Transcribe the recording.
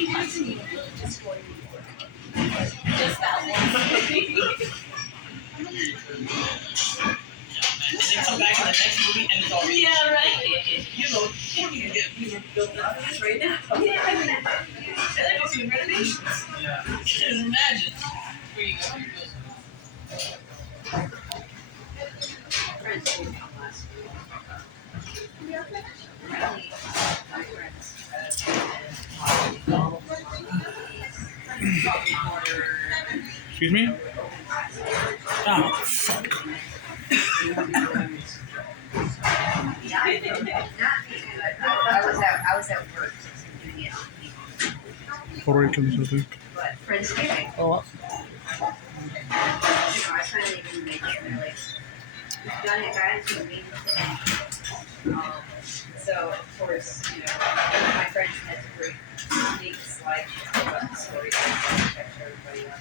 Just that one. And then come back in the next movie and it's already. Yeah, right. You know, you can get people built up for this right now. Yeah. And then go see renovations. Yeah. Just imagine. Where you go. Friends didn't come last Excuse me? Oh, fuck. I was at work doing it. Puerto Ricans, I think. But Friendsgiving. Oh, wow. I finally even made sure, like, done it, guys, to meet so, of course, my friends had to bring neat slideshow about the story. I checked everybody out.